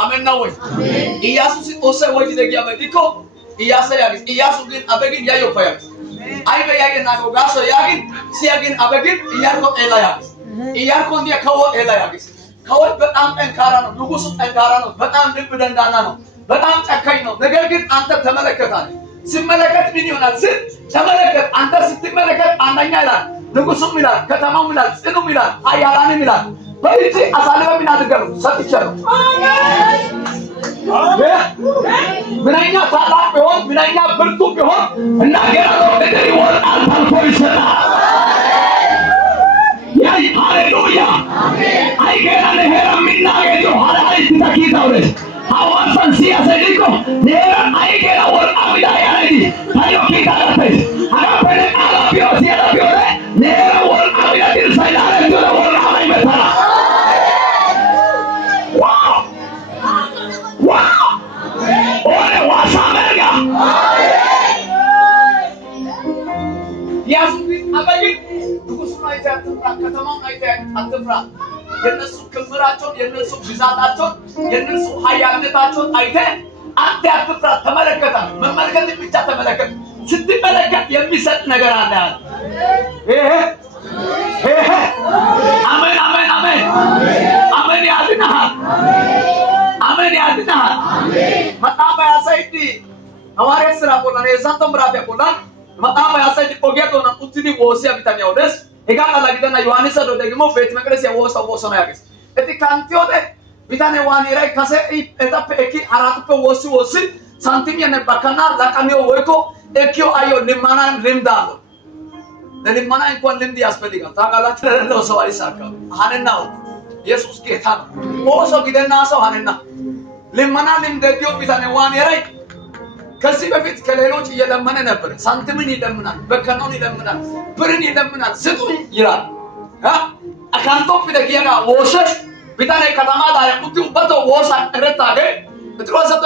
አሜን ነው ወይ? ኢያሱስ ኦሰ ወይ ደጊያ በዲኮ ኢያሰ ያግስ ኢያሱ ግን አበግን ያዮ ፈያግስ አይ በያገና ነው ጋሶ ያግን ሲያግን አበግን ኢያርኮ ኤላ ያግስ ኢያርኮ እንዲያ ከወ ኤላ ያግስ ከወ በጣም ጠንካራ ነው። ንጉሱ ጠንካራ ነው። በጣም ልብ ደንዳና ነው። በጣም ጨካኝ ነው። ነገር ግን አንተ ተመለከታለህ። ሲመለከት ምን ይሆናል? ተመለከት። አንተ ስትመለከት አንደኛ ይላል ንጉሱም ይላል ከተማው ይላል ጽኑም ይላል ኃያላንም ይላል በእጅ አሳልፈው ምን አድርገው ሰጥቻለሁ። ምንኛ ታላቅ ቢሆን ምንኛ ብርቱ ቢሆን እናገራለሁ ነገር ይወጣል ታልፎ ይሰጣል። ያይ ሃሌሉያ አይገና ለሄራ ምናገጆ ሃላይ ተኪታውለስ አዋሳን ሲያሰዲኮ ነራ አይገና ወርቃ ቢዳያለዲ ታዮ ኪታላተስ አራፈነ አላቢዮ ሲያላቢዮ ነራ ወርቃ ቢዳዲር ሳይላለ ዶላ ወርቃ ማይመታላ ዋው ዋው ኦሬ ዋሳመርጋ ያሱን አባይ ንጉሱን አይተህ ከተማውን አይተህ አትፍራ። የነሱ ክብራቸውን የነሱ ብዛታቸውን የነሱ ኃያልነታቸውን አይተህ አንተ አትፍራ። ተመለከተ። መመልከት ብቻ ተመለከት። ስትመለከት የሚሰጥ ነገር አለ። አሜን አሜን አሜን አሜን ያድናል። አሜን ያድናል። መጣባ ያሳይዲ ሐዋርያት ሥራ ቆላኔ የዛንተ ምዕራፍ ያቆላል መጣባ ያሳይዲ ኦጌቶና ኡትዲ ወሲያ ቢታኒያ ወደስ Egaa alagidana Yohaanisa do degmo beet maqdis ya wosa na yagis. Eti kantiode bitane wanira kase etape eki aratupe wosi santimi ne bakana lakamio woiko ekio ayo limana limdalo. Ne limana inko limdi aspediga. Tagala lo so aisaka. Hanenna Jesus ጌታ ነው። ኦሶ ጊደና ሰው hanenna. limana limdedio bitane wanira ከዚህ በፊት ከሌሎች እየለመነ ነበር። ሳንቲምን ይለምናል፣ በከኖን ይለምናል፣ ብርን ይለምናል፣ ስጡኝ ይላል። አካንቶ ፍደጊያ ወሰስ ቢታኔ ከተማ ዳይ ቁጡ በቶ ወሳ ረታገ ትሮሰቶ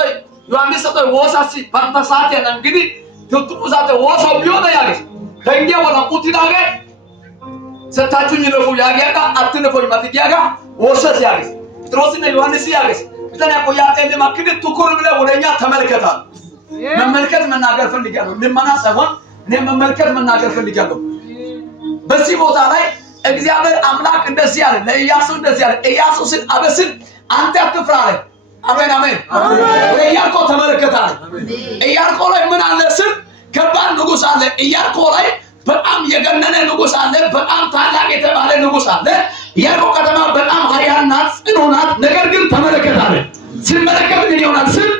ዮሐንስ ሰቶ ወሳሲ ባንታሳት ያለ እንግዲህ ትጡዛተ ወሶ ቢሆነ ያገስ ከእንዲያ ወላ ቁጡ ዳገ ሰታችሁ ይለፉ ያገጋ አትነፎይ ማትጊያጋ ወሰስ ያገስ ትሮስነ ዮሐንስ ያገስ ቢታኔ ቆያቴ ለማክድ ትኩር ብለ ወደኛ ተመልከታል። መመልከት መናገር ፈልጋለሁ። ልማና ሳይሆን እኔ መመልከት መናገር ፈልጋለሁ። በዚህ ቦታ ላይ እግዚአብሔር አምላክ እንደዚህ ያለ ለኢያሱ እንደዚህ ያለ ኢያሱስን አበስን አንተ አትፍራ አለ። አሜን አሜን። ኢያሪኮ ተመለከተ አለ። ኢያሪኮ ላይ ምን አለ ስል ከባድ ንጉስ አለ። ኢያሪኮ ላይ በጣም የገነነ ንጉስ አለ። በጣም ታላቅ የተባለ ንጉስ አለ። ኢያሪኮ ከተማ በጣም ኃያል ናት፣ ጽኑ ናት። ነገር ግን ተመለከተ አለ። ሲመለከት ምን ይሆናል ስል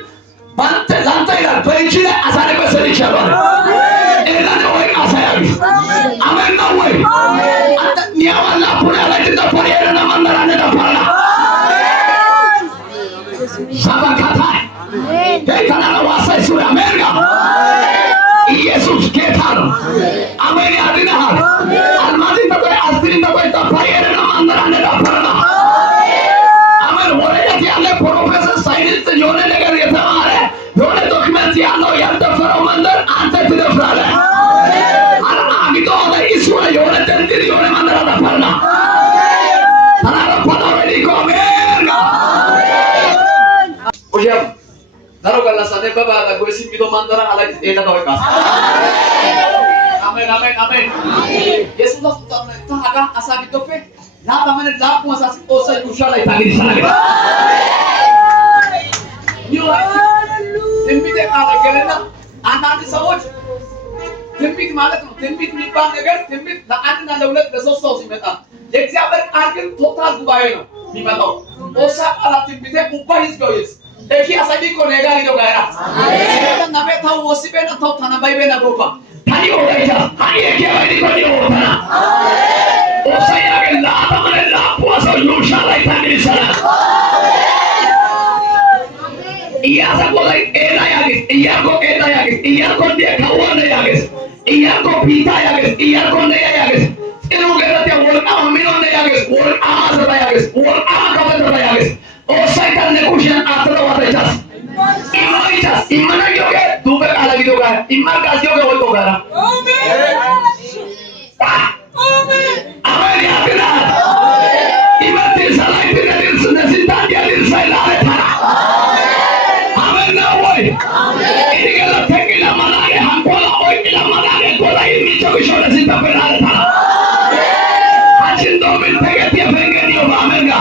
ባንተ ዛንተ ይላል በእጅ ላይ አሳልፈ ሰጥቻለሁ። ኤላ ነው ወይ አሳያቢ አሜን ነው ወይ አንተ ኒያዋላ ፖላ ላይ ተፈሪያና ማንራነ ተፈራ ሰባካታ ከካና ዋሳይ ሱራ አሜን ኢየሱስ ጌታ ነው። አሜን ያድናል። አልማዝን ተቆይ አስሪን ተቆይ ተፈሪያና ማንራነ ተፈራ አሜን ወሬት ያለ ፕሮፌሰር ሳይንስ የሆነ ነገር የተማረ የሆነ ዶክመንት ያለው ያልተፈረው መንደር አንተ ትደፍራለህ። አግቶ ላይ እሱ የሆነ ተንትል የሆነ መንደር አፈርና ታራ ፓታው ሊኮሜርጋ ኦያ ዳሮ ጋላሳኔ ባባ ጎሲ ሚዶ መንደር አላይ ኤላ ዶካ አሜን አሜን አሜን ኢየሱስ ታጋ አሳግቶፈ ናታመነ ላቁ ማሳስ ኦሳ ይሻላ ይታገሪሳለ ትንቢት ካለገለና አንዳንድ ሰዎች ትንቢት ማለት ነው። ትንቢት የሚባል ነገር ትንቢት ለአንድና ለሁለት ለሶስት ሰው ሲመጣ የእግዚአብሔር ቃል ግን ቶታል ጉባኤ ነው የሚመጣው። ኦሳ ቃል ትንቢት ጉባኤ ይዝጋውስ እኪ አሳዲኮ ነጋ ይደው ጋራ አሜን ናበታው ወሲበና ታው ተናባይበና ጎፋ ታኒ ወዳይታ ታኒ የገባይ ዲኮ ዲዮና ኦሳ ያገላ ታመላ ፖሳ ዩሻላ ይታገሪሳለ Iyako like Ela Yagis, Iyako Ela Yagis, Iyako de Kawana Yagis, Iyako Pita Yagis, Iyako Nea Yagis. Inu Geratia Work Amino Yagis, Work Amazon Yagis, Work Amazon Yagis. Oh, Satan Nekushan after the water just. Imaitas, Imana Yoga, Duba Alagidoga, Imakas Yoga Wogara. Amen. Amen. Amen. Amen. Imatis alive in the Sintadia in Silent. Inigal tegila manage hampola oikila manage gola imi chokishore sita penale thala. Hachin domin tege tia pengeni oba amenga.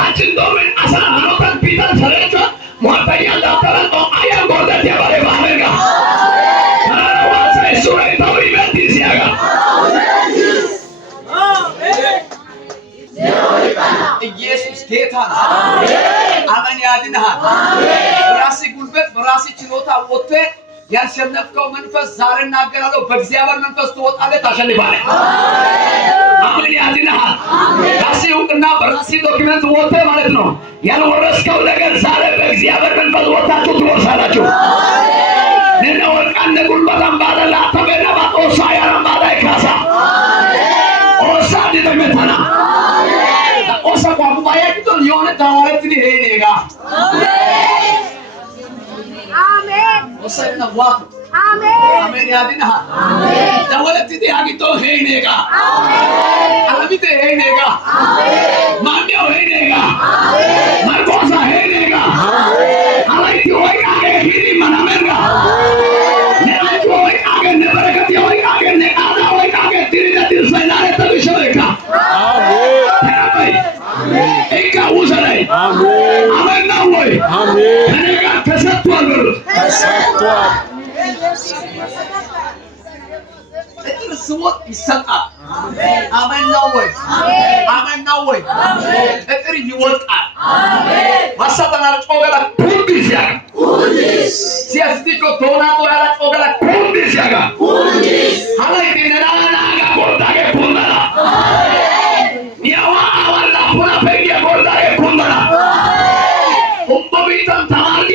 Hachin domin asal hanotan pitan sarecha muataya dataran o ayam gorda tia bare ba amenga. Wasa isura itawi beti siaga. ኢየሱስ ጌታ ነው። አሜን ያድንሃል። በራሴ ጉልበት በራሴ ችሎታ ወጥተህ ያሸነፍከው መንፈስ ዛሬ እናገራለሁ በእግዚአብሔር መንፈስ ትወጣለህ፣ ታሸንፋለህ። አሜን ያድንሃል። ራሴ እውቅና በራሴ ዶክመንት ወጥተህ ማለት ነው ያልወረስከው ነገር ዛሬ በእግዚአብሔር መንፈስ ወጣችሁ ትወርሳላችሁ። ነነ ወርቃነ ጉልበታም ባደላ ተበና ባጦሳ ያራማዳ ይካሳ ኦሳ ዲደመታና Osa kwa kubaya kito yone tawale tini heinega. Amen. Osa ina watu. Amen. Amen yadina. Amen. Tawale tini agito heinega. Amen. Alamite heinega. Amen. Mamyo heinega. Amen. Margosa heinega. Amen. Alaiti oi age hiri manamenga. Amen. Nelaiti oi age nebarakati oi age ne ada oi age tirida tirsailare tabishoeka. Amen. Eka usarai. Amen. Amen na woi. Amen. Henega kesatwa lulu. Kesatwa. Itu semua isaka. Amen. Amen na woi. Amen. Amen na woi. Amen. Itu yuwata. Amen. Masa tanah cogala kundis ya. Kundis. Siapa ko dona to ala cogala kundis ya ga. Kundis. Halai tinera naga korda ke kundala. Amen. Niawa awal puna pengia gorda e kundana. Umbo bitan tamar